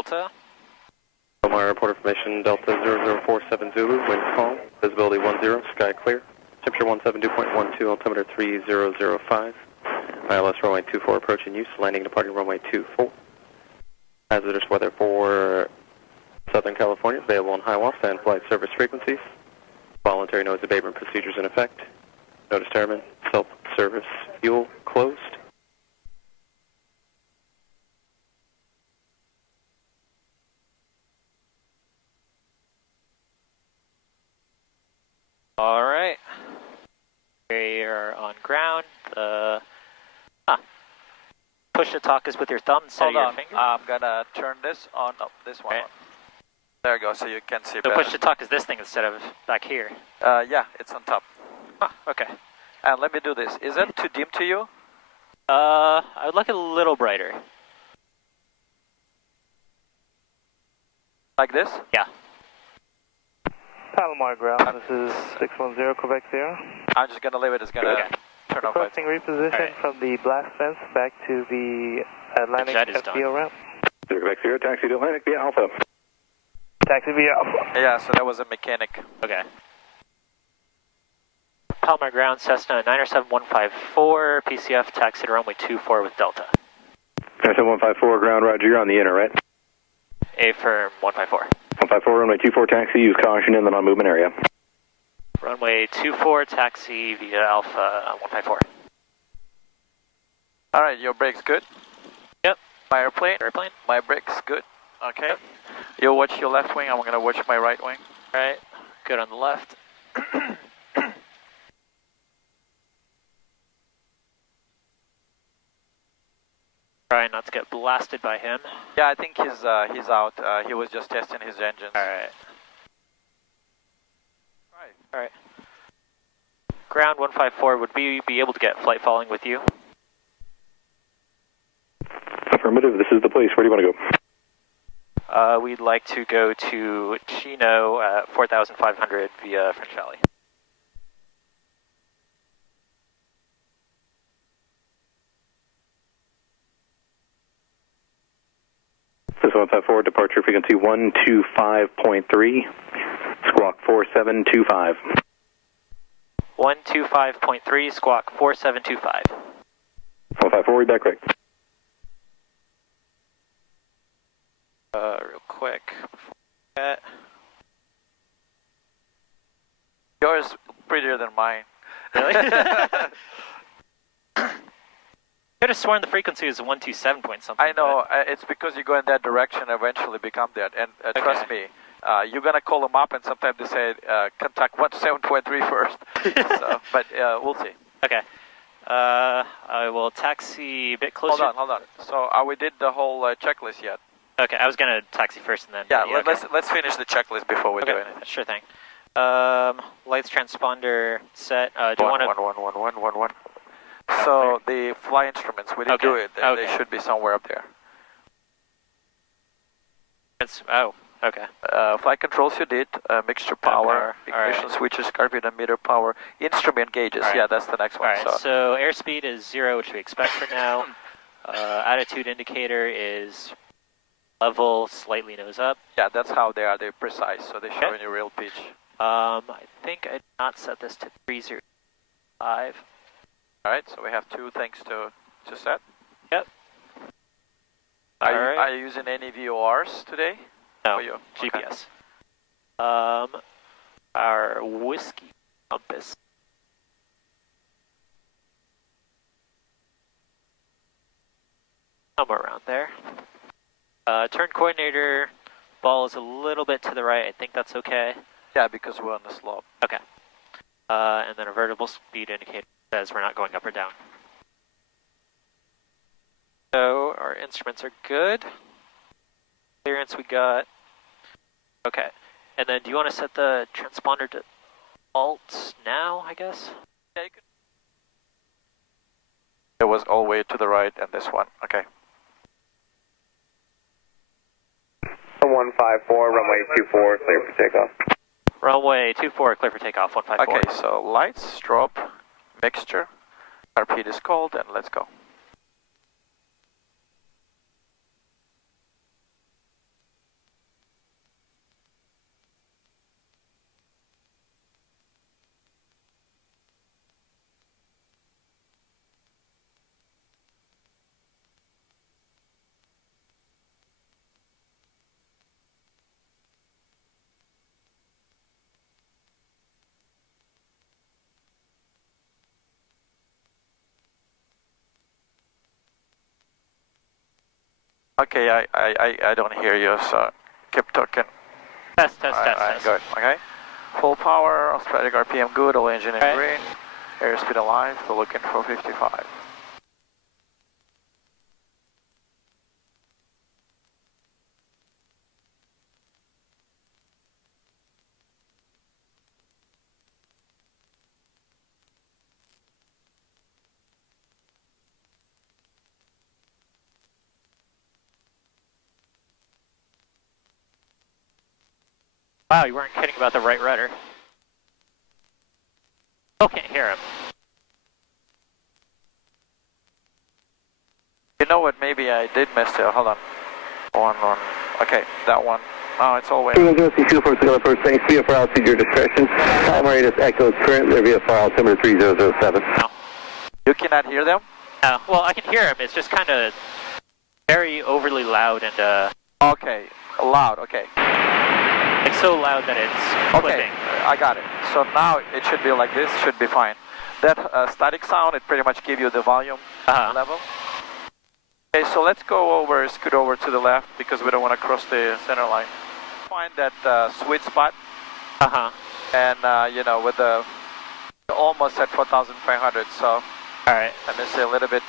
Delta. My report information, Delta 0047 Zulu, wind calm, visibility 10, sky clear, temperature 172.12, altimeter 3005, ILS runway 24 approaching use, landing departing runway 24. Hazardous weather for Southern California, available on high WASP and flight service frequencies. Voluntary noise abatement procedures in effect. No disturbance, self-service, fuel closed. All right. We are on ground. Push to talk is with your thumb instead of your finger. I'm gonna turn this on. Oh, this one. Right. On. There you go, so you can see So better. push to talk is this thing instead of back here. Yeah, it's on top. Okay. And let me do this. Is it too dim to you? I would like it a little brighter. Like this? Yeah. Palomar ground, this is 610 Quebec 0. I'm just gonna leave it. It's gonna turn off. Requesting reposition from the blast fence back to the Atlantic FBO ramp. Quebec 0, taxi to Atlantic via Alpha. Taxi via Alpha. Yeah, so that was a mechanic. Okay. Palomar ground, Cessna 97154, PCF, taxi to runway 24 with Delta. 97154, ground, roger, you're on the inner, right? Affirm 154. 154, runway 24, taxi, use caution in the non-movement area. Runway 24, taxi via Alpha 154. All right, your brake's good? Yep. My airplane? Airplane? My brake's good. Okay. Yep. You'll watch your left wing, I'm going to watch my right wing. All right. Good on the left. Try not to get blasted by him. Yeah, I think he's out. He was just testing his engines. All right. All right. Ground 154, would we be able to get flight following with you? Affirmative, this is the place. Where do you want to go? We'd like to go to Chino at 4,500 via French Valley. This 154, departure frequency 125.3, squawk 4725. 125.3, squawk 4725. 154, read back quick. Real quick. Yours prettier than mine. Really? Could have sworn the frequency was 127 point something. I know, it's because you go in that direction, eventually become that. And trust me, you're going to call them up and sometimes they say, contact 107.3 first. So, but we'll see. Okay. I will taxi a bit closer. Hold on. So we did the whole checklist yet? Okay, I was going to taxi first and then... Yeah, okay. let's finish the checklist before we do anything. Sure thing. Lights transponder set. Do you want to... One. So the fly instruments, we didn't do it. They should be somewhere up there. Okay. Flight controls you did, mixture power, ignition switches, carburetor meter power, instrument gauges. Right. Yeah, that's the next one. All right, so airspeed is 0, which we expect for now. Attitude indicator is level, slightly nose up. Yeah, that's how they are. They're precise, so they show any real pitch. I think I did not set this to 305. All right, so we have two things to set. Yep. Are you using any VORs today? No, for you? GPS. Okay. Our whiskey compass. Somewhere around there. Turn coordinator, ball is a little bit to the right. I think that's okay. Yeah, because we're on the slope. Okay. And then a vertical speed indicator says we're not going up or down. So our instruments are good. Clearance we got. Okay. And then do you want to set the transponder to alt now, I guess? Yeah, you could. It was all the way to the right and this one. Okay. 154, runway 24, clear for takeoff. Runway 24, clear for takeoff, 154. Okay, so lights, strobe, mixture, RP is called, and let's go. Okay, I don't hear you, so keep talking. Test, test. Good, okay. Full power, static RPM good, all engine in green. Airspeed aligned, we're looking for 55. Wow, you weren't kidding about the right rudder. Still can't hear him. You know what, maybe I did miss it, hold on. One, okay, that one. Oh, it's all way. 062 for single approach, thanks, VFR altitude, your discretion. Time radius echoes current, their VFR altimeter 3007. No. You cannot hear them? No, well, I can hear him, it's just kind of very overly loud and, Okay, loud, okay. like so loud that it's clipping. Okay, I got it. So now it should be like this, should be fine. That static sound, it pretty much gives you the volume level. Okay, so let's go over, scoot over to the left because we don't want to cross the center line. Find that sweet spot. And you know, with the almost at 4,500. So, all right. let me see a little bit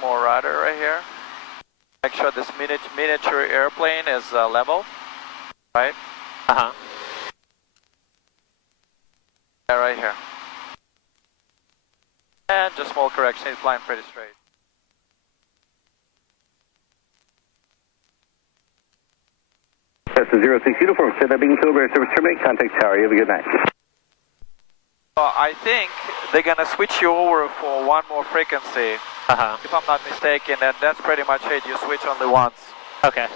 more rudder right here. Make sure this miniature airplane is level, right? Yeah, right here. And just small correction, it's flying pretty straight. That's the 06 uniform, set up being Cobra service terminate, contact tower, you have a good night. So I think they're gonna switch you over for one more frequency, if I'm not mistaken, and that's pretty much it, you switch only once. Okay.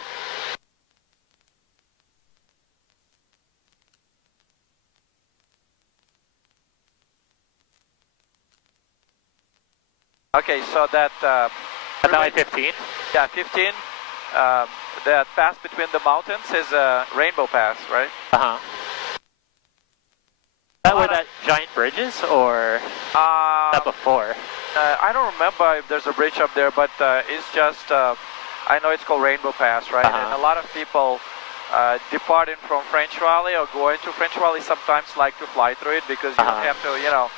Okay, so that... About 15? Yeah, 15. That pass between the mountains is a rainbow pass, right? That where that giant bridge is, or that before? I don't remember if there's a bridge up there, but it's just, I know it's called Rainbow Pass, right? And a lot of people departing from French Valley or going to French Valley sometimes like to fly through it because you don't have to, you know,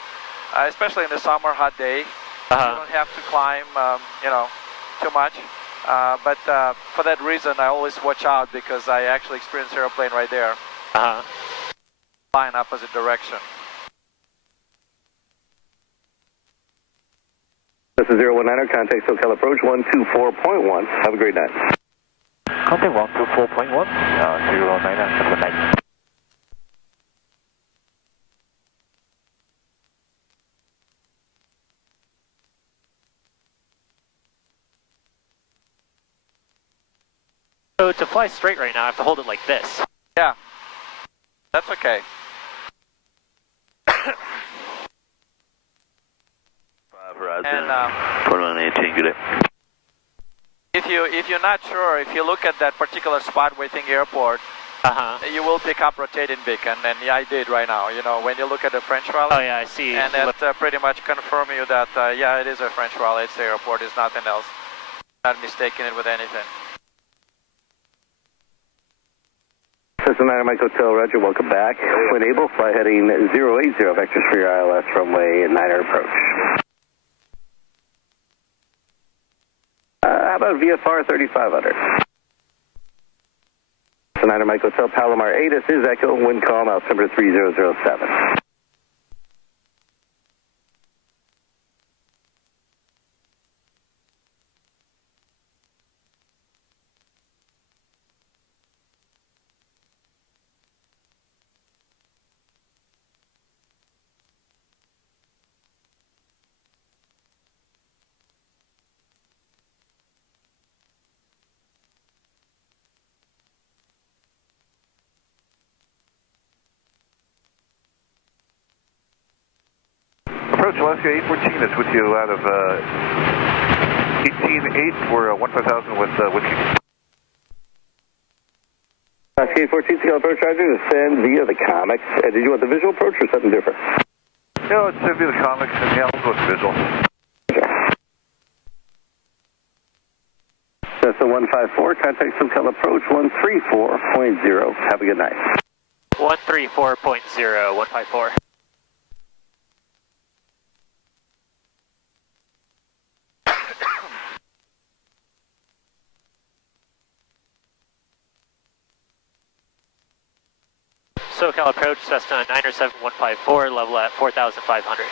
especially in the summer hot day, you don't have to climb, you know, too much. But for that reason, I always watch out because I actually experienced airplane right there. Flying opposite direction. This is 019er, contact SoCal approach 124.1. Have a great night. Contact 124.1, 019er, have a good night. So to fly straight right now, I have to hold it like this. Yeah, that's okay. And 2118, good day. if you're not sure, if you look at that particular spot within airport, you will pick up rotating beacon, and yeah, I did right now. You know, when you look at the French Valley. Oh yeah, I see. And that pretty much confirm you that yeah, it is a French Valley. It's the airport. It's nothing else. Not mistaking it with anything. Cessna 9 Mike Hotel, Roger, welcome back. When able, fly heading 080, vectors for your ILS, runway 9er approach. How about VFR 3500? Cessna 9 Mike Hotel, Palomar 8, this is Echo, wind calm, altimeter 3007. Approach Alaska 814 is with you out of 18.8 for 15,000 with Whiskey. Alaska 814, Scale approach, Roger, descend via the comics. Did you want the visual approach or something different? No, it's via the comics, and yeah, we'll go with the visual. Alaska 154, contact SoCal approach 134.0. Have a good night. 134.0, 154. SoCal approach, Cessna 97154, level at 4,500.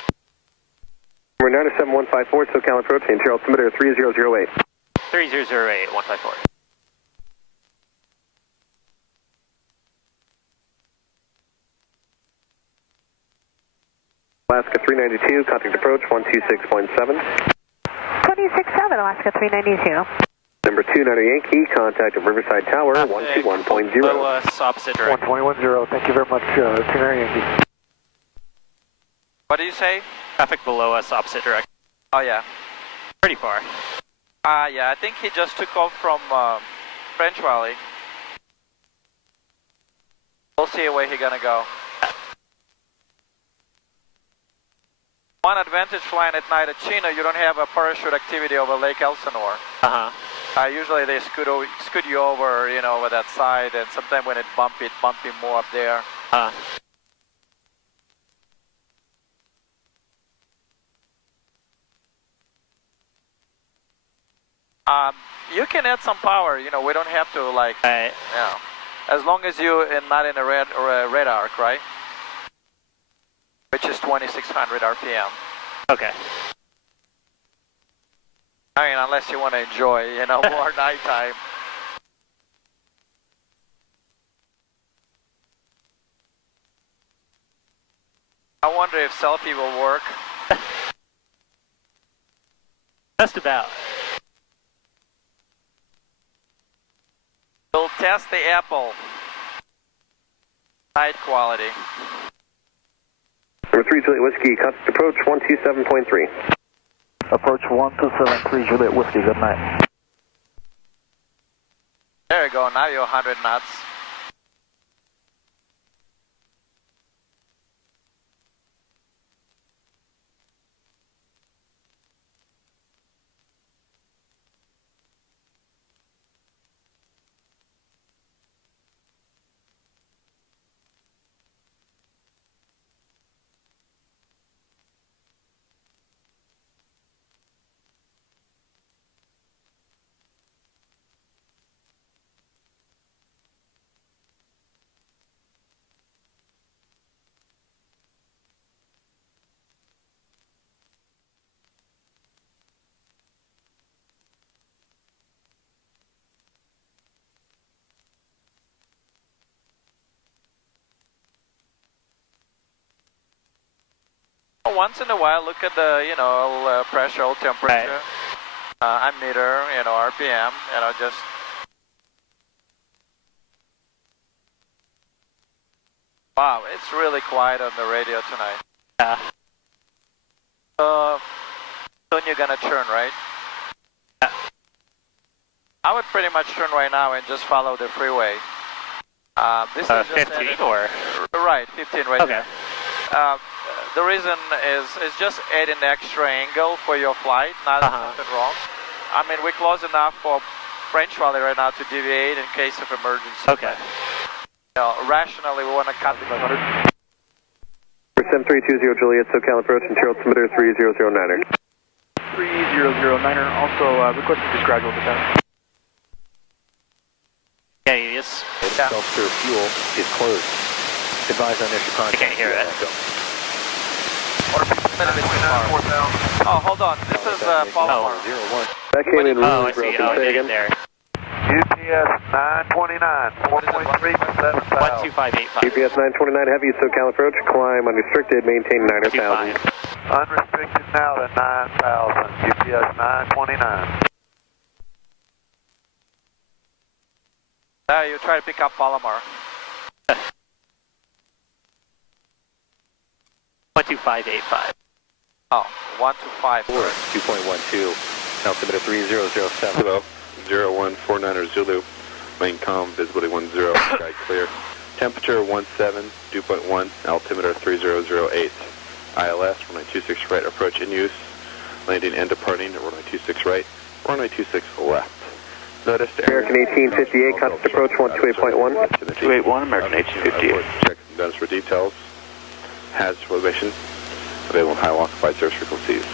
We're 97154, SoCal approach, interior altimeter 3008. 3008, 154. Alaska 392, contact approach 126.7. 267, Alaska 392. Number 29 Yankee, contact at Riverside Tower 121.0. Below us, opposite direction. 121.0, thank you very much, 29 Yankee. What do you say? Traffic below us, opposite direction. Oh, yeah. Pretty far. Yeah, I think he just took off from French Valley. We'll see where he's gonna go. One advantage flying at night at Chino, you don't have a parachute activity over Lake Elsinore. Uh-huh. Usually they scoot you over, you know, over that side, and sometimes when it's bumpy more up there. You can add some power, you know, we don't have to like, right. You know, as long as you're not in a red arc, right? Which is 2,600 RPM. Okay. I mean, unless you want to enjoy, you know, more nighttime. I wonder if selfie will work. Just about. We'll test the Apple. Night quality. Number 3 Juliet Whiskey, contact approach 127.3. Approach 1273 Juliet Whiskey, good night. There you go, now you're 100 knots. Once in a while, look at the, you know, pressure, temperature, ammeter, you know, RPM, you know, just. Wow, it's really quiet on the radio tonight. Yeah. Soon you're gonna turn, right? Yeah. I would pretty much turn right now and just follow the freeway. This is just 15 or? Right, 15 right Okay. there. The reason is just adding extra angle for your flight, not something wrong. I mean, we're close enough for French Valley right now to deviate in case of emergency. Okay. You know, rationally, we want to cut the 7320 Juliet, SoCal approach, interior altimeter 3009er. 3009er, also requesting just gradual descent. Yeah, yes. Self-serve fuel is closed. Advise on initial contact. I can't hear it. Oh, hold on. This is Palomar. That came in Oh, really I see. broken. Oh, Say again. there. UPS 929, 4.3 12585. UPS 929 heavy, SoCal approach, climb unrestricted, maintain 9,000. Unrestricted now to 9,000, UPS 929. Now you try to pick up Palomar. 12585. Oh, 125. 2.12, altimeter 3007. Hello, 0149er Zulu, main comm, visibility 10, sky clear. Temperature 17, dew point 1, altimeter 3008. ILS, runway 26 right, approach in use. Landing and departing at runway 26 right, runway 26 left. Notice American 1858, contact approach 128.1. 281, American 1858. Check notice for details. Hazards for mission. Available in high occupied service frequencies.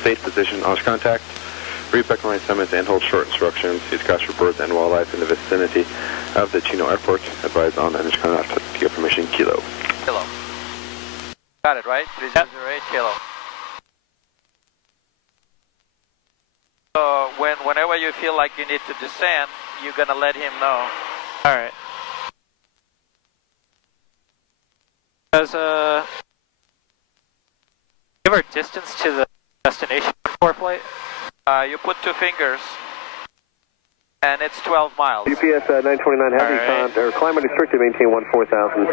State position, launch contact. Brief background summons and hold short instructions. Use cast for birds and wildlife in the vicinity of the Chino airport. Advise on energy contact. Give permission, Kilo. Kilo. Got it, right? 3008 Kilo. So whenever you feel like you need to descend, you're gonna let him know. All right. Does give our distance to the destination for flight? You put 2 fingers, and it's 12 miles. UPS 929 heavy, right. or climate restricted, maintain 14,000.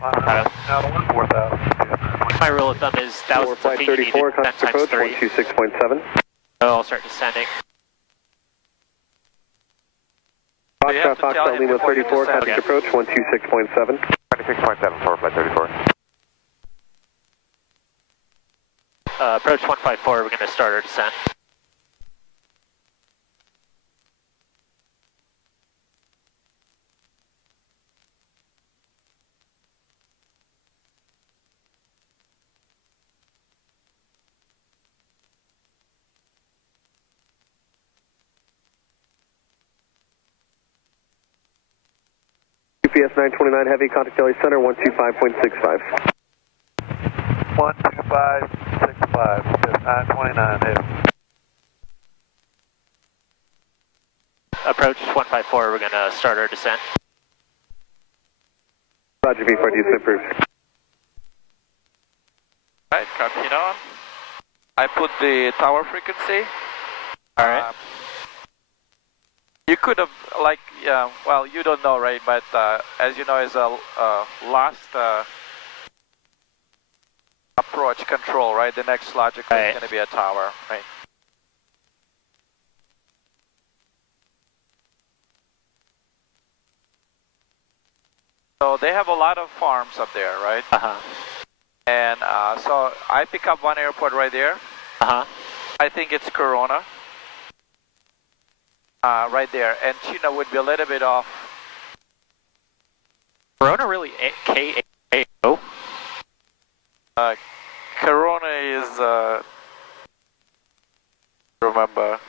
Now to 14,000. My rule of thumb is thousands of Flight feet, you need 34, to descend contact times approach 3. 126.7. So I'll start descending. You have to tell Foxtrot him Lima before you 34, descend. contact approach 126.7. 26.7 for flight 34. Approach 154, we're going to start our descent. UPS 929 heavy, contact LA Center 125.65. 12565, just 929 heavy. Approach 154, we're going to start our descent. Roger, V4D is approved. Right, copy on. I put the tower frequency. All right. You could have, like, well, you don't know, right? But as you know, is a last approach control, right? The next logically is going to be a tower, right? So they have a lot of farms up there, right? Uh-huh. And so I pick up one airport right there. Uh-huh. I think it's Corona. Right there. And Chino would be a little bit off. Corona really KCNO? Corona is, remember,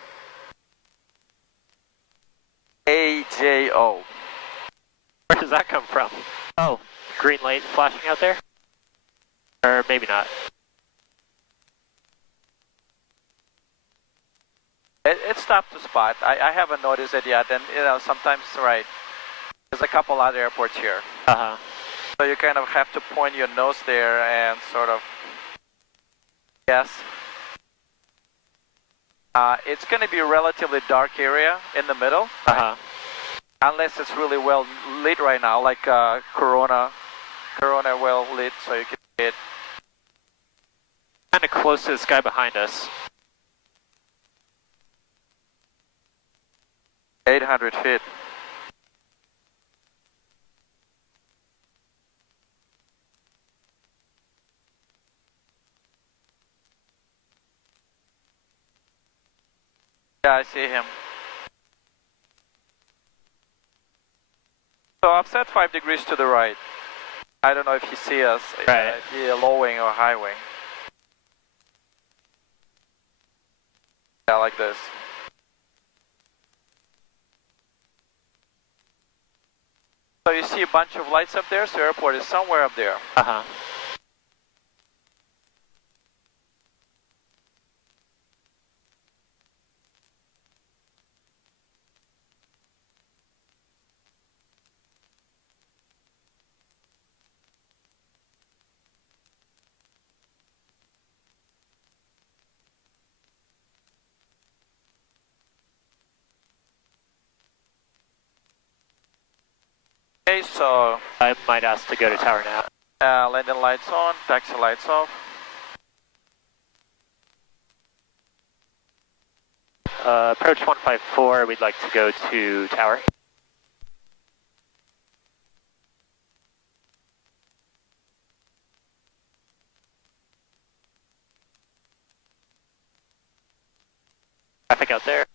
AJO. Where does that come from? Oh, green light flashing out there? Or maybe not. It's tough to spot. I haven't noticed it yet, and you know sometimes right. There's a couple other airports here, Uh-huh. so you kind of have to point your nose there and sort of guess. It's going to be a relatively dark area in the middle, Uh-huh. unless it's really well lit right now, like Corona well lit, so you can see it. Kind of close to the sky behind us. 800 feet. Yeah, I see him. So I've set 5 degrees to the right. I don't know if you see us, Right. if you're low wing or high wing. Yeah, like this. So you see a bunch of lights up there, so airport is somewhere up there. Uh-huh. Okay, so I might ask to go to tower now. landing lights on, taxi lights off. Approach 154, we'd like to go to tower. Traffic out there.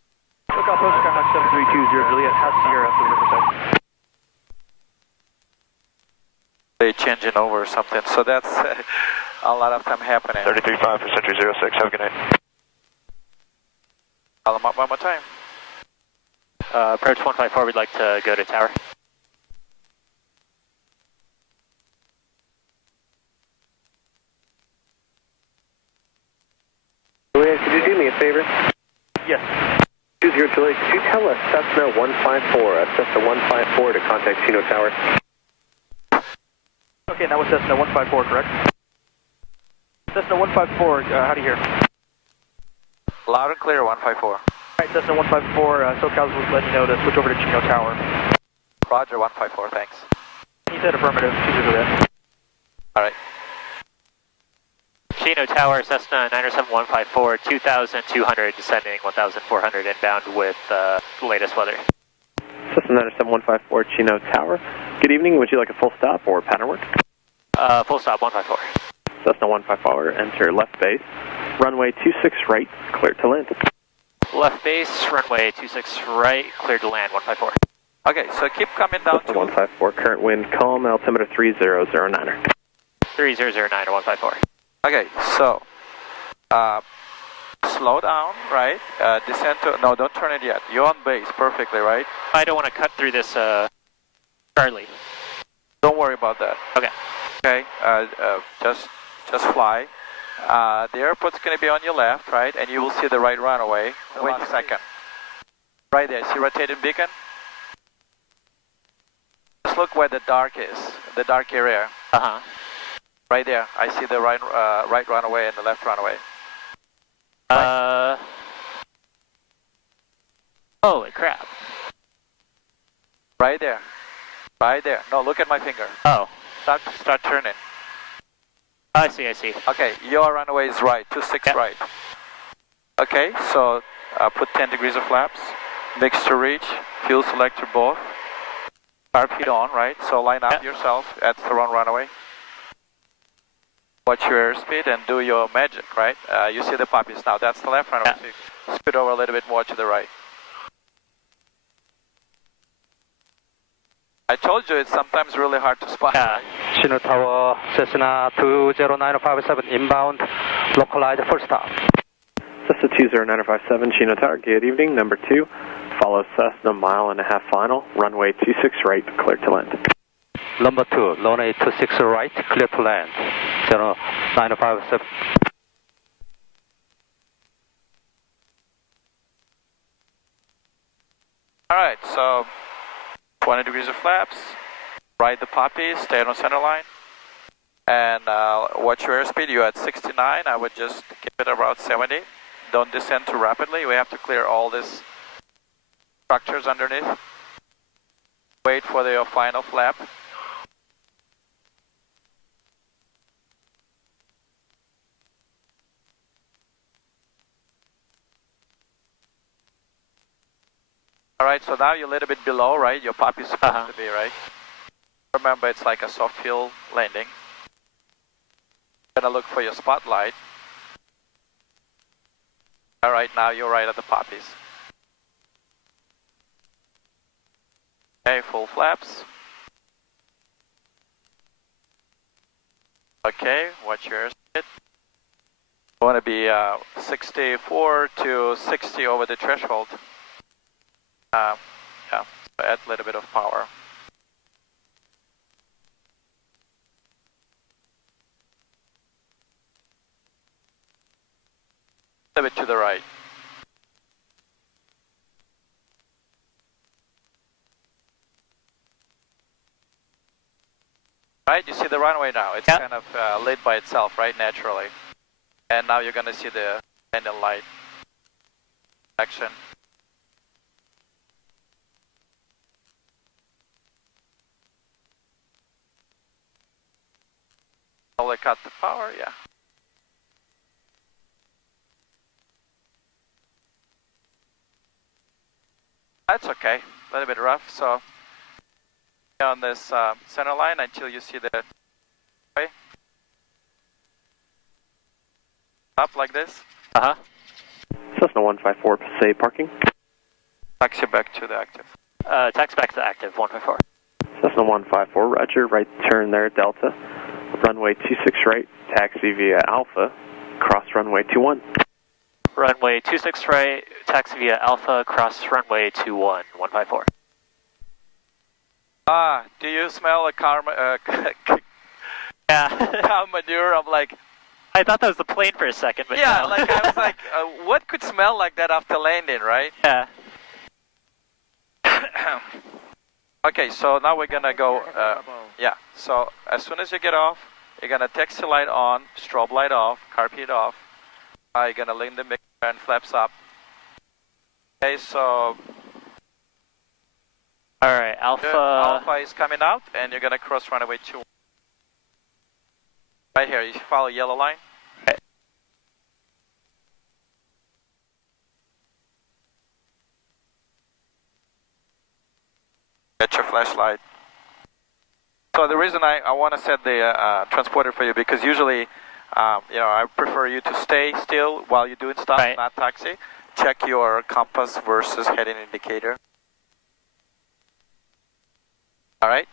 SoCal Post Skyhawk 732 Juliet, how's Sierra from Riverside? They changing over or something, so that's a lot of time happening. 33.5 for Century 06, have a good night. Call them up one more time. Approach 154, we'd like to go to tower. Juliet, could you do me a favor? Yes. 20 Juliet, could you tell us Cessna 154, Cessna 154 to contact Chino Tower? Okay, that was Cessna 154, correct? Cessna 154, how do you hear? Loud and clear, 154. Alright, Cessna 154, SoCal was letting you know to switch over to Chino Tower. Roger, 154, thanks. He said affirmative, 20 Juliet. Alright. Chino Tower, Cessna 907-154, 2,200 descending, 1,400 inbound with latest weather. Cessna 907-154 Chino Tower. Good evening, would you like a full stop or pattern work? Full stop, 154. Cessna 154, enter left base. Runway 26 right, clear to land. Left base, runway 26 right, cleared to land, 154. Okay, so keep coming down Cessna to 154, current wind calm, altimeter 3009. 3009 to 154. Okay, so slow down, right? Descend to, no, don't turn it yet. You're on base perfectly, right? I don't want to cut through this Charlie. Don't worry about that. Okay. Okay, just fly. The airport's going to be on your left, right? And you will see the right runaway. Wait a second. Right there, see rotating beacon? Just look where the dark is, the dark area. Uh-huh. Right there, I see the right runaway and the left runaway. Holy crap. Right there. Right there. No, look at my finger. Oh. Start turning. I see. Okay, your runway is right, 26 yep. right. Okay, so put 10 degrees of flaps, mixture reach, fuel selector both. RP on, right? So line up yep. yourself at the wrong runway. Watch your airspeed and do your magic, right? You see the puppies now, that's the left runway. Yep. So you scoot over a little bit more to the right. I told you it's sometimes really hard to spot. Yeah. Chino Tower, Cessna 20957 inbound, localized full stop. Cessna 20957 Chino Tower, good evening, number 2. Follow Cessna mile and a half final, runway 26 right, clear to land. Number 2, runway 26 right, clear to land. 0957. Alright, so 20 degrees of flaps, ride the poppy, stay on center line, and watch your airspeed. You're at 69, I would just keep it around 70. Don't descend too rapidly, we have to clear all these structures underneath. Wait for your final flap. Alright, so now you're a little bit below, right? Your poppy's supposed to be, right? Remember, it's like a soft fuel landing. Gonna look for your spotlight. Alright, now you're right at the poppies. Okay, full flaps. Okay, watch your airspeed. You want to be 64 to 60 over the threshold. Yeah, so add a little bit of power. A bit to the right. Right, you see the runway now. It's kind of lit by itself, right, naturally. And now you're going to see the landing light action. Slowly cut the power, yeah. That's okay, a little bit rough, so on this center line until you see the way. Up like this. Cessna 154, say parking. Taxi back to the active. Taxi back to active, 154. Cessna 154, roger, right turn there, Delta. Runway 26 right, taxi via Alpha, cross runway 21. Runway 26 right, taxi via Alpha, cross runway 21, 154. Do you smell a car, Yeah. cow manure? I'm like, I thought that was the plane for a second, but yeah, no. like I was like, what could smell like that after landing, right? Yeah. Okay, so now we're gonna go, yeah, so as soon as you get off, you're gonna taxi light on, strobe light off, carpet off, you're gonna lean the mixer and flaps up. Okay, so Alright, Alpha. Alpha is coming out, and you're gonna cross runway 2. Right here, you follow yellow line. Okay. Get your flashlight. So the reason I want to set the transporter for you, because usually, you know, I prefer you to stay still while you're doing stuff, right. Not taxi. Check your compass versus heading indicator. All right.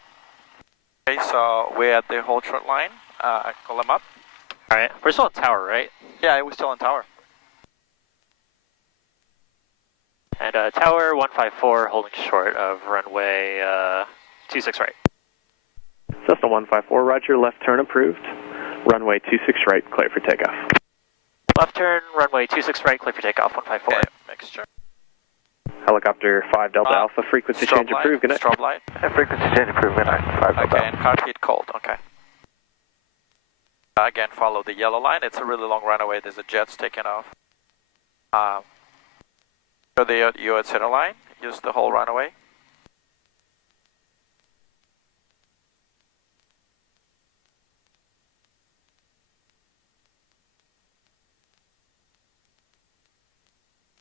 Okay, so we're at the hold short line. Call them up. Alright, we're still on tower, right? Yeah, we're still on tower. And tower 154 holding short of runway 26 right. Cessna 154, roger, left turn approved. Runway 26 right, clear for takeoff. Left turn, runway 26 right, clear for takeoff, 154. Okay, mixture. Helicopter 5 Delta Alpha, frequency change approved, good night. Strobe light. Frequency change approved, good night. 5 Delta. Okay, and carpet cold, okay. Again, follow the yellow line. It's a really long runway. There's a jets taking off. So you're at center line. Use the whole runway.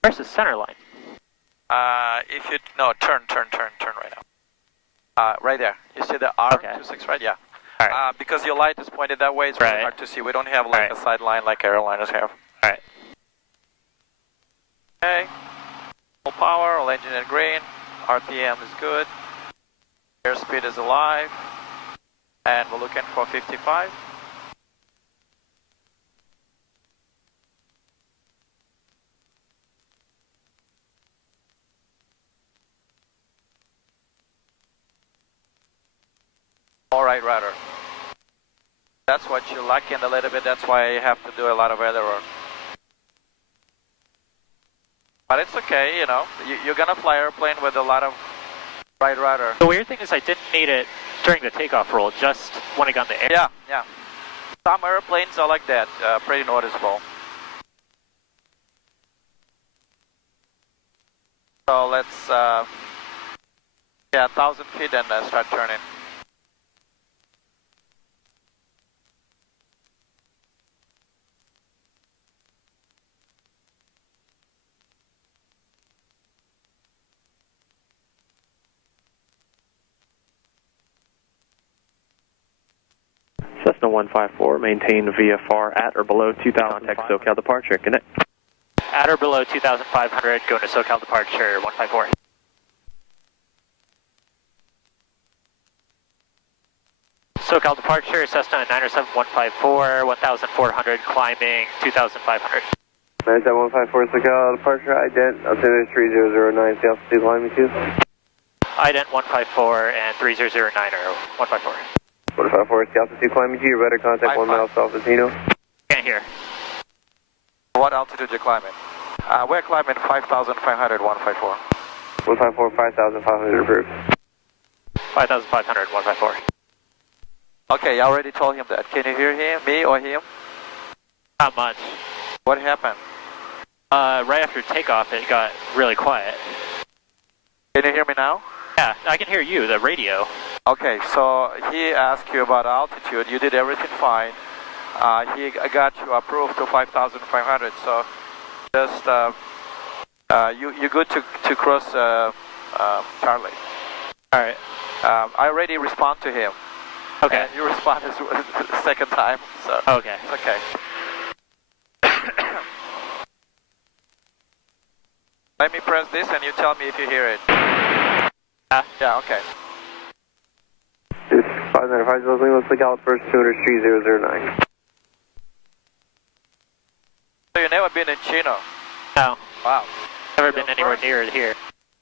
Where's the center line? If you turn right now. Right there. You see the R26, right? Yeah. All right. Because your light is pointed that way, it's really hard to see. We don't have like a side line like airliners have. All right. Okay. Full power, all engine in green. RPM is good. Airspeed is alive. And we're looking for 55. All right, rudder. That's what you're lacking a little bit. That's why you have to do a lot of weather work. But it's okay, you know. You're gonna fly airplane with a lot of right rudder. The weird thing is I didn't need it during the takeoff roll, just when I got in the air. Yeah, yeah. Some airplanes are like that, pretty noticeable. So let's, yeah, 1,000 feet and start turning. Cessna 154, maintain VFR at or below 2,000, contact SoCal departure, good night. At or below 2,500, going to SoCal departure, 154. SoCal departure, Cessna 907-154, 1,400, climbing 2,500. 97154 SoCal departure, ident, altimeter 3009, the altitude line me to. Ident 154 and 3009 are 154. 154, the altitude climb me to, your better contact 1 mile south of Zeno. Can't hear. What altitude you climbing? We're climbing 5,500, 154. 154, 5,500 approved. 5,500, 154. Okay, I already told him that. Can you hear him, me or him? Not much. What happened? Right after takeoff, it got really quiet. Can you hear me now? Yeah, I can hear you, the radio. Okay, so he asked you about altitude. You did everything fine. He got you approved to 5,500. So just you're good to cross Charlie. All right. I already respond to him. Okay. And you responded the second time. So Okay. it's okay. Let me press this and you tell me if you hear it. Yeah, okay. 595 Lima, SoCal Approach 200-3009. So you've never been in Chino? No. Wow. Never been anywhere near here.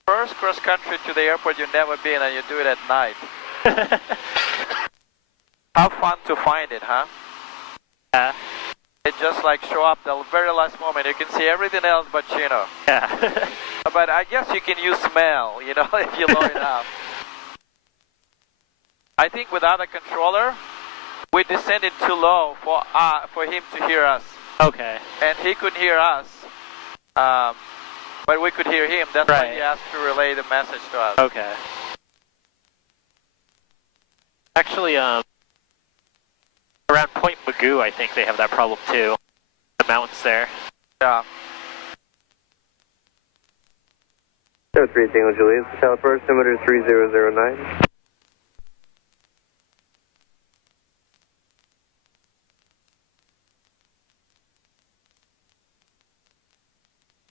First cross country to the airport you've never been, and you do it at night. How fun to find it, huh? Yeah. It just like show up the very last moment. You can see everything else but Chino. Yeah. But I guess you can use smell, you know, if you load it up. I think without a controller, we descended too low for him to hear us. Okay. And he couldn't hear us, but we could hear him. That's why he asked to relay the message to us. Okay. Actually, around Point Magoo, I think they have that problem too. The mountains there. Yeah. 03 Tango Juliet, SoCal Approach 200-3009.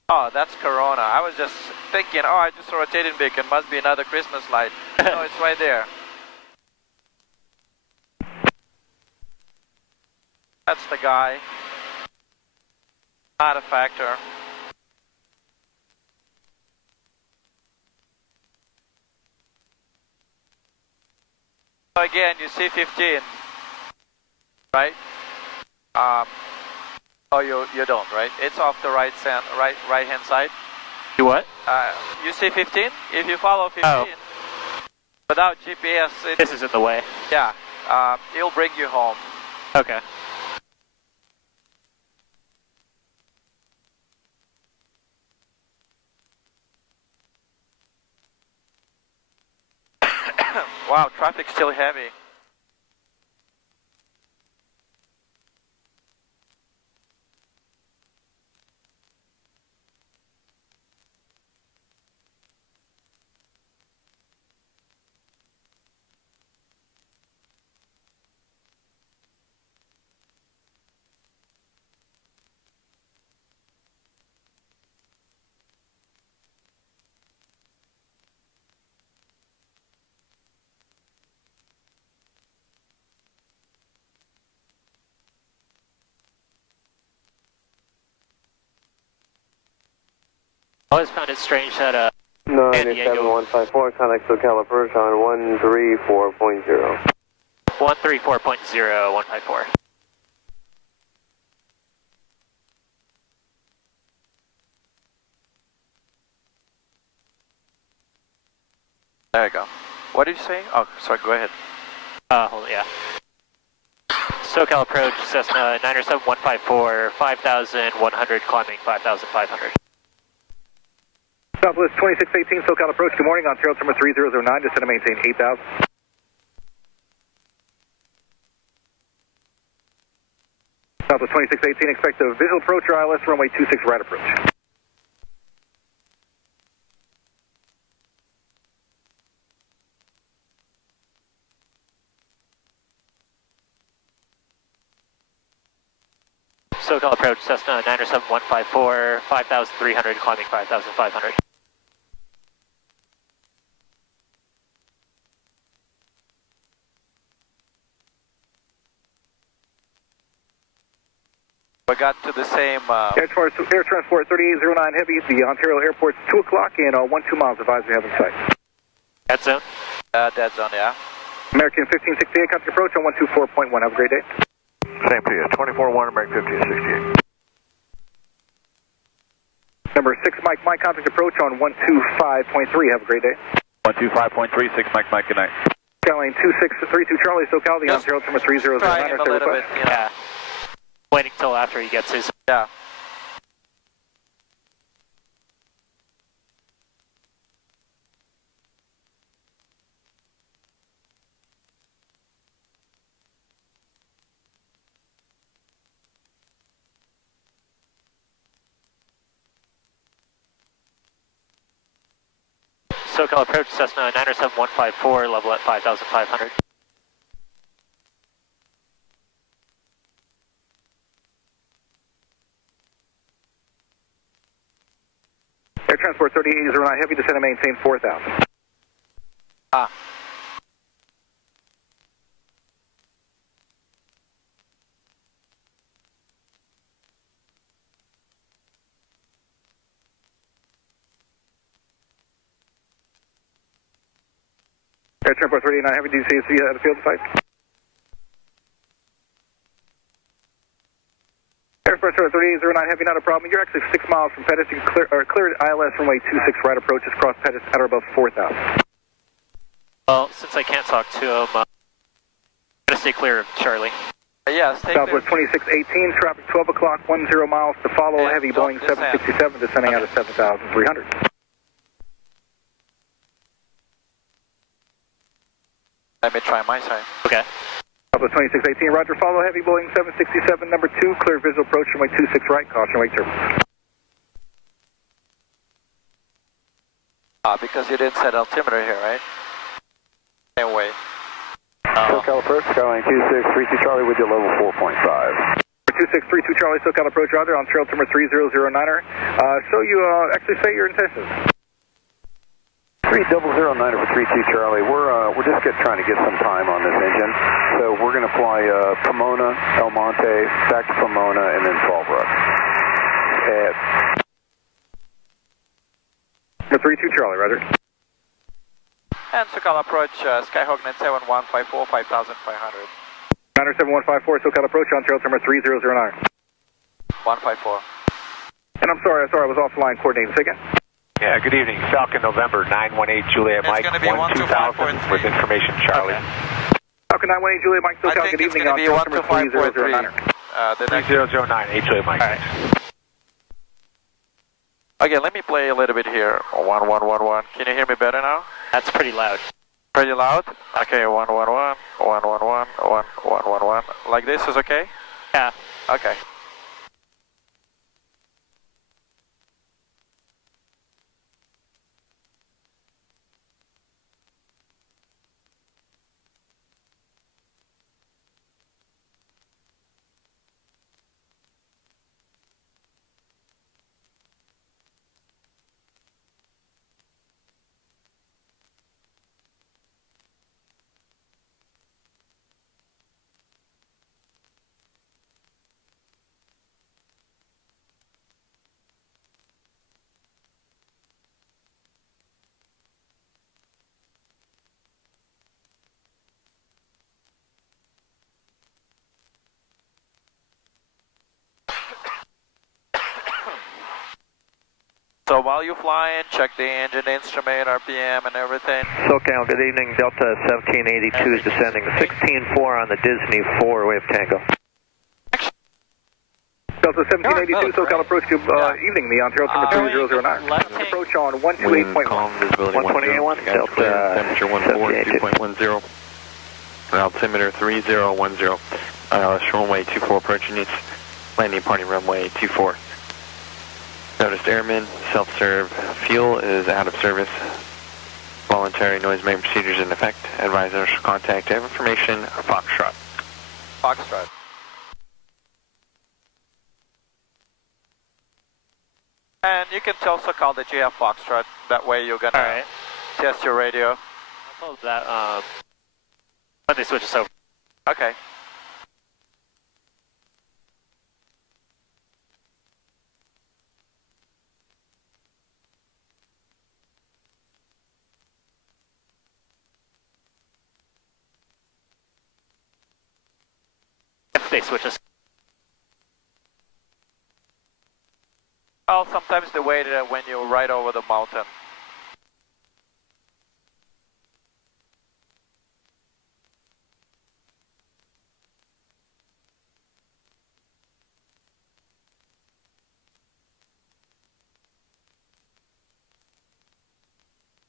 Oh, that's Corona. I was just thinking, oh, I just saw a rotating beacon. Must be another Christmas light. No, it's right there. That's the guy. Not a factor. So again, you see 15, right? Oh, you don't, right? It's off the right hand side. You what? You see 15? If you follow 15, without GPS, this is in the way. Yeah, it'll bring you home. Okay. Wow, traffic's still heavy. I always found it strange that 97154, contact SoCal Approach on 134.0. 134.0154. There you go. What did you say? Oh, sorry, go ahead. Hold on, yeah. SoCal Approach, Cessna 97154, 5,100, climbing 5,500. Southwest 2618, SoCal Approach, good morning, on trail number 3009, descend and maintain 8,000. Southwest 2618, expect a visual approach or ILS runway 26 right approach. SoCal Approach, Cessna 97154, 5,300, climbing 5,500. We got to the same... Air Transport 3809 Heavy, the Ontario Airport's 2 o'clock and 12 miles advised we have in sight. Dead zone? Dead zone, yeah. American 1568, contact approach on 124.1, have a great day. Same to you. 24-1, American 1568. Number 6 Mike, contact approach on 125.3, have a great day. 125.3, 6 Mike, good night. Skyline 2632 Charlie, SoCal, the Ontario number 3009. Try him a little bit, you know. Yeah. Waiting till after he gets his... Yeah. SoCal Approach, Cessna 97154, level at 5,500. Air Transport 3809 Heavy, descend and maintain 4,000. Air Transport 3809 Heavy, do you see at the field site? Air Transport 3809 Heavy, not a problem. You're actually 6 miles from Pettis. You can clear ILS runway 26 right approach, just cross Pettis at or above 4,000. Well, since I can't talk to him, I'm going to stay clear of Charlie. Yeah, stay Southwest 2618, traffic 12 o'clock, 10 miles to follow, And heavy don't Boeing 767, descending out of 7,300. Let me try my side. Okay. Southwest 2618, roger, follow, heavy Boeing 767, number 2, clear visual approach, runway 26 right, caution, wake turbulence. Because you didn't set altimeter here, right? Same way. SoCal approach, Skyline 2632 Charlie with you, level 4.5. 2632 Charlie, SoCal approach, roger, on trail altimeter 3009er. So you actually say your intentions. 3009er for 32 Charlie. We're just trying to get some time on this engine. So we're going to fly Pomona, El Monte, back to Pomona, and then Fallbrook. Number 32 Charlie, roger. And SoCal approach, Skyhawk 97154, 5500. 97154, SoCal approach, on trail altimeter 3009. 154. And I'm sorry, I was offline coordinating. Say again. Yeah, good evening. Falcon November 918 Juliet Mike, It's going to be 12000 with information Charlie. Falcon 918 Juliet Mike, SoCal, good evening, on trail altimeter 3009. The next 3009, 8 Juliet Mike. All right. Okay, let me play a little bit here. 1111. Can you hear me better now? That's pretty loud. Pretty loud? Okay, 111, 111, 1111. Like this is okay? Yeah. Okay. So while you flying, check the engine instrument, RPM, and everything. SoCal, good evening. Delta 1782 is descending 16-4 on the Disney 4 wave Tango. Delta 1782, SoCal approach to evening, the on trail altimeter 3009. Approach on 128.1. Calm, visibility 128.1, Delta temperature 142.10. Altimeter 3010. ILS runway 24 approaching its landing party runway 24. Noticed airman, self-serve fuel is out of service. Voluntary noise making procedures in effect. Advise initial contact to have information, Foxtrot. Foxtrot. And you can tell SoCal that you have Foxtrot. That way you're going to test your radio. I'll close that, when they switch us over. Okay. If they switch us. Well, sometimes they wait when you ride over the mountain.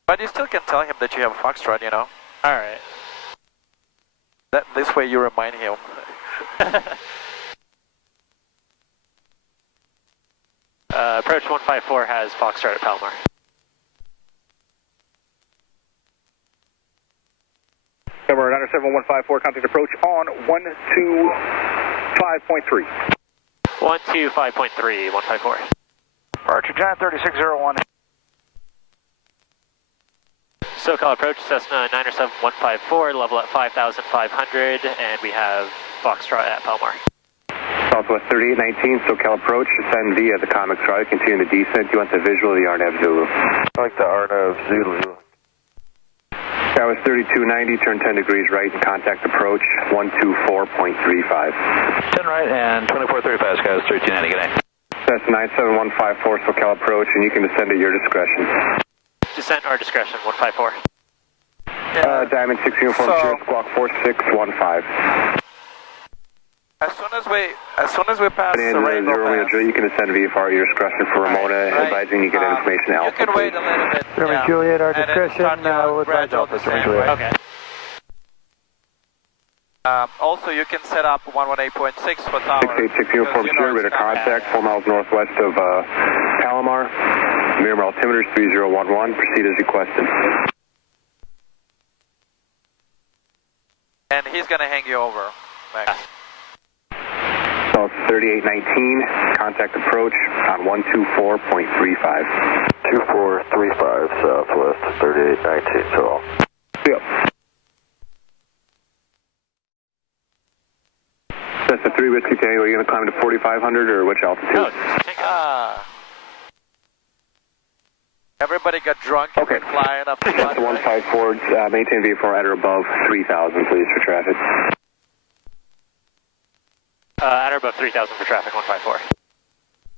But you still can tell him that you have a Foxtrot, you know. Alright. This way you remind him. Approach 154 has Foxtrot at Palomar. Number 97154, contact approach on 125.3. 125.3, 154. Archer Giant 3601. SoCal approach, Cessna 907-154, level at 5,500, and we have Foxtrot at Palomar. Southwest 3819, SoCal approach, descend via the Comic Strata, continue the descent. You want the visual of the RNAV Zulu? I like the RNAV Zulu. That was 3290, turn 10 degrees right, and contact approach 124.35. 10 right and 2435, skies 3290, good day. That's 97154, SoCal approach, and you can descend at your discretion. Descent our discretion, 154. Diamond 6 uniform, Sierra Squawk 4615. As soon as we pass the Rainbow Pass, you can descend VFR at your discretion for Ramona, advising you get information Alpha. You can wait a little bit. German Juliet, our discretion, we'll advise Alpha, German Juliet. Okay. Also, you can set up 118.6 for tower. 686 uniform, Sierra, radar contact, 4 miles northwest of Palomar. Miramar altimeter is 3011. Proceed as requested. And he's going to hang you over, Max. So 3819, contact approach on 124.35. 2435, southwest 3819, so. Yep. That's a 3 Whiskey Tango. Are you going to climb to 4,500 or which altitude? Everybody got drunk and went flying up the That's 154, maintain VFR at or above 3,000, please, for traffic. At or above 3,000 for traffic, 154.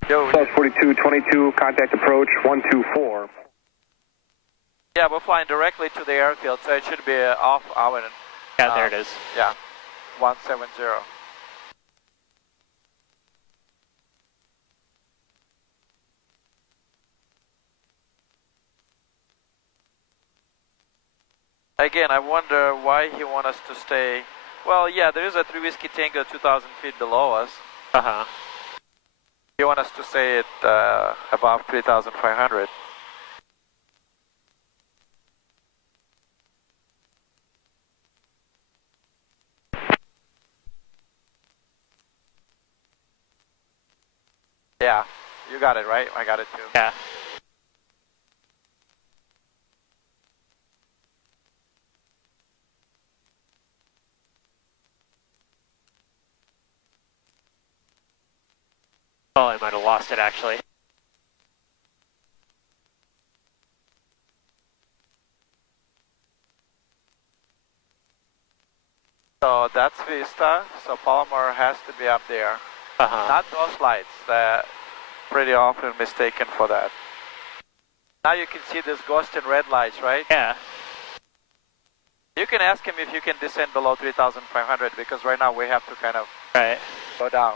Yo, South 4222, contact approach 124. yeah, we're flying directly to the airfield, so it should be off our... Yeah, there it is. Yeah, 170. Again, I wonder why he wants us to stay. Well, yeah, there is a 3 Whiskey Tango 2,000 feet below us. Uh-huh. He wants us to stay at above 3,500. Yeah, you got it, right? I got it too. Yeah. Oh, I might have lost it actually. So that's Vista, so Palomar has to be up there. Uh-huh. Not those lights, they're pretty often mistaken for that. Now you can see this ghost and red lights, right? Yeah. You can ask him if you can descend below 3,500 because right now we have to kind of Right. go down.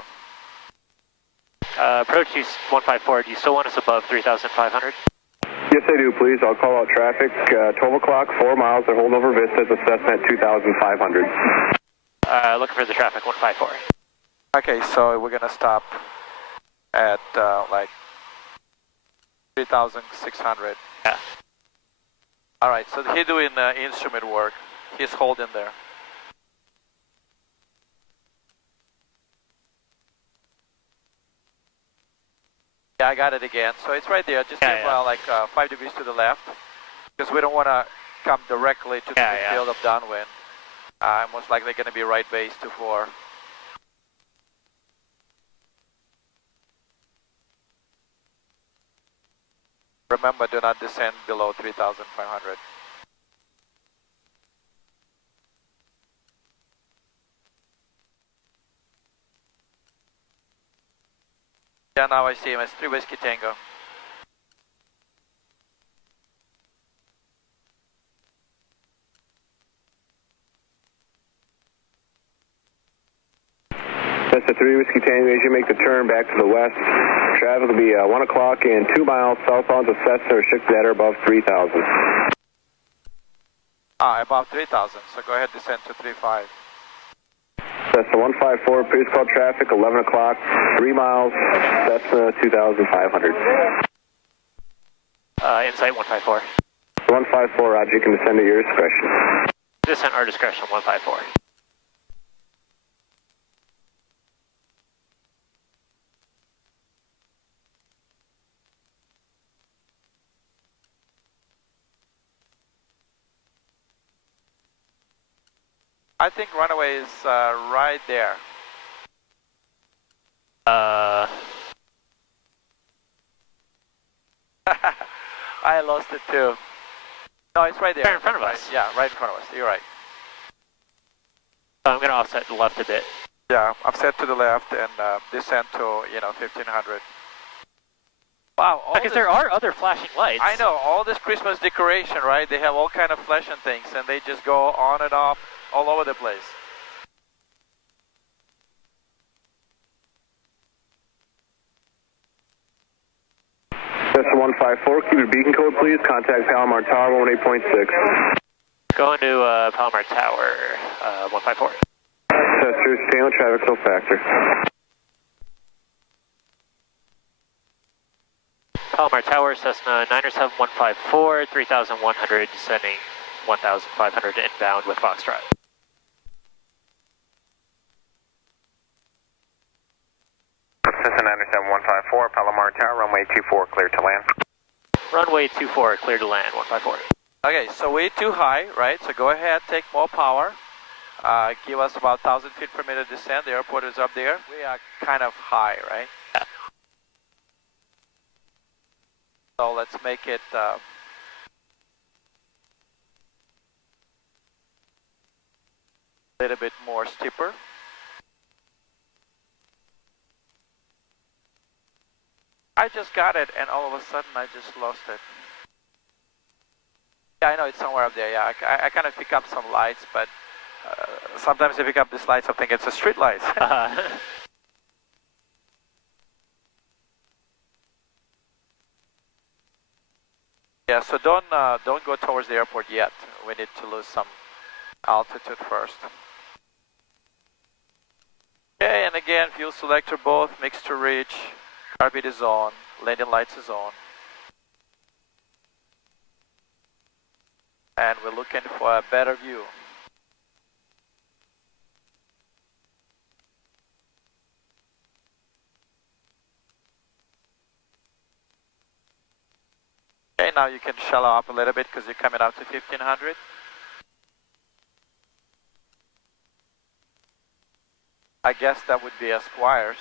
Approach East 154, do you still want us above 3,500? Yes, I do, please. I'll call out traffic. 12 o'clock, 4 miles. They're holding over Vistas, assessment 2,500. Looking for the traffic, 154. Okay, so we're going to stop at like 3,600. Yeah. All right, so he's doing instrument work. He's holding there. Yeah, I got it again. So it's right there. Just like 5 degrees to the left, because we don't want to come directly to the field of downwind. Most likely going to be right base to 4. Remember, do not descend below 3,500. Yeah, now I see him as 3 Whiskey Tango. That's a 3 Whiskey Tango. As you make the turn back to the west, traffic will be 1 o'clock and 2 miles southbound to Cessna or ship that or above 3,000. Above 3,000, so go ahead, descend to 3.5. That's the 154, please call traffic, 11 o'clock, 3 miles, Cessna 2,500. Insight 154. 154, Roger, you can descend at your discretion. Descent our discretion, 154. I think runway is right there. I lost it too. No, it's right there. Right in front of us. Yeah, right in front of us. You're right. So I'm going to offset the left a bit. Yeah, offset to the left and descend to 1500. Wow. Because there are other flashing lights. I know, all this Christmas decoration, right? They have all kind of flashing things and they just go on and off all over the place. Cessna 154, keep your beacon code please. Contact Palomar Tower 18.6. Going to Palomar Tower 154. Cessna, stay on traffic fill factor. Palomar Tower, Cessna 907-154, 3,100 descending 1,500 inbound with Foxtrot. Cessna 907-154, Palomar Tower, runway 24, clear to land. Runway 24, clear to land, 154. Okay, so we're too high, right? So go ahead, take more power. Give us about 1,000 feet per minute descent. The airport is up there. We are kind of high, right? Yeah. So let's make it a little bit more steeper. I just got it and all of a sudden I just lost it. Yeah, I know it's somewhere up there. Yeah, I kind of pick up some lights, but sometimes I pick up these lights, I think it's a street lights. Yeah, so don't go towards the airport yet. We need to lose some altitude first. Okay, and again, fuel selector both, mixture reach, carb is on, landing lights is on. And we're looking for a better view. Okay, now you can shallow up a little bit because you're coming out to 1500. I guess that would be a Squires.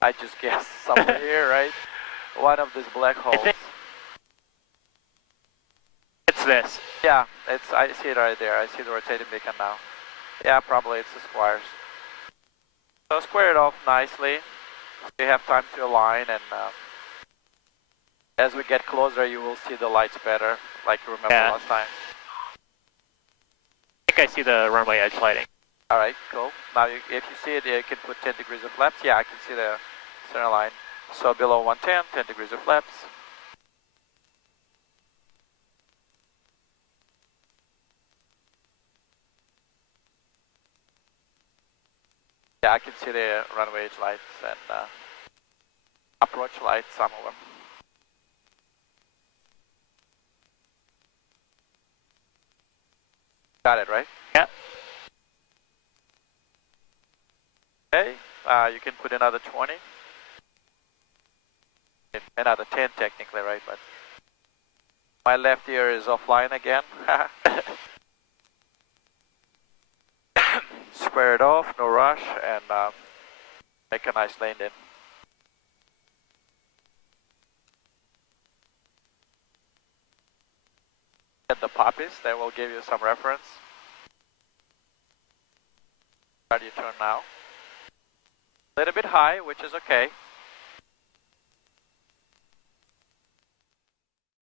I just guessed somewhere here, right? One of these black holes. It's this. Yeah, I see it right there. I see the rotating beacon now. Yeah, probably it's the Squires. So square it off nicely. We have time to align, and as we get closer, you will see the lights better, like you remember last time. I think I see the runway edge lighting. All right, cool. Now, if you see it, you can put 10 degrees of flaps. Yeah, I can see the center line. So below 110, 10 degrees of flaps. Yeah, I can see the runway edge lights and approach lights, some of them. Got it, right? Yeah. Okay, you can put another 20. Another 10 technically, right? But my left ear is offline again. Square it off, no rush, and make a nice landing. Get the poppies, that will give you some reference. Start your turn now. A little bit high, which is okay.